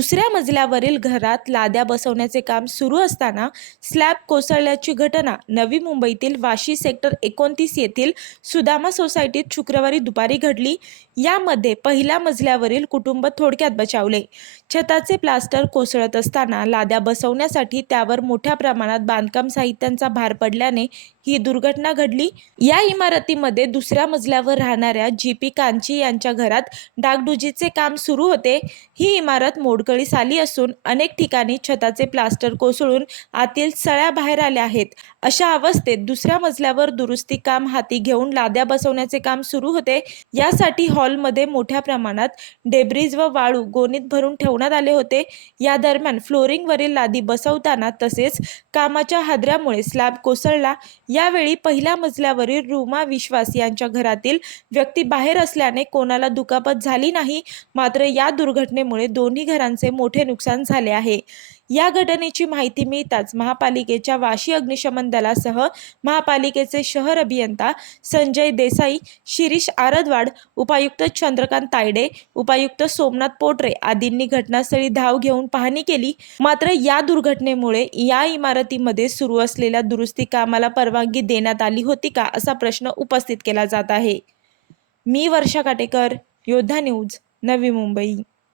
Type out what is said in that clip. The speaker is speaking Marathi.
दुसऱ्या मजल्यावरील घरात लाद्या बसवण्याचे काम सुरू असताना स्लॅब कोसळल्याची घटना नवी मुंबईतील वाशी सेक्टर एकोणतीस येथील सुदामा सोसायटीत शुक्रवारी दुपारी घडली. यामध्ये पहिल्या मजल्यावरील कुटुंब थोडक्यात बचावले. छताचे प्लास्टर कोसळत असताना लाद्या बसवण्यासाठी त्यावर मोठ्या प्रमाणात बांधकाम साहित्यांचा भार पडल्याने ही दुर्घटना घडली. या इमारतीमध्ये दुसऱ्या मजल्यावर राहणाऱ्या जी पी कांची यांच्या घरात डागडुजीचे काम सुरू होते. ही इमारत मोडकळीस आली असून अनेक ठिकाणी छताचे प्लास्टर कोसळून आतील सळ्या बाहेर आल्या आहेत. अशा अवस्थेत दुसऱ्या मजल्यावर दुरुस्ती काम हाती घेऊन लाद्या बसवण्याचे काम सुरू होते. यासाठी हॉलमध्ये मोठ्या प्रमाणात डेब्रिज व वाळू गोणीत भरून ठेवण्यात आले होते. या दरम्यान फ्लोरिंगवरील लादी बसवताना तसेच कामाच्या हादऱ्यामुळे स्लॅब कोसळला. यावेळी पहिल्या मजल्यावरील रुमा विश्वास यांच्या घरातील व्यक्ती बाहेर असल्याने कोणाला दुखापत झाली नाही. मात्र या दुर्घटनेमुळे दोन्ही घरांचे मोठे नुकसान झाले आहे. या घटनेची माहिती मिळताच महापालिकेच्या वाशी अग्निशमन दलासह महापालिकेचे शहर अभियंता संजय देसाई शिरीष आरदवाड उपायुक्त चंद्रकांत तायडे उपायुक्त सोमनाथ पोटरे आदींनी घटनास्थळी धाव घेऊन पाहणी केली. मात्र या दुर्घटनेमुळे या इमारतीमध्ये सुरू असलेल्या दुरुस्ती कामाला परवानगी देण्यात आली होती का असा प्रश्न उपस्थित केला जात आहे. मी वर्षा काटेकर योद्धा न्यूज नवी मुंबई.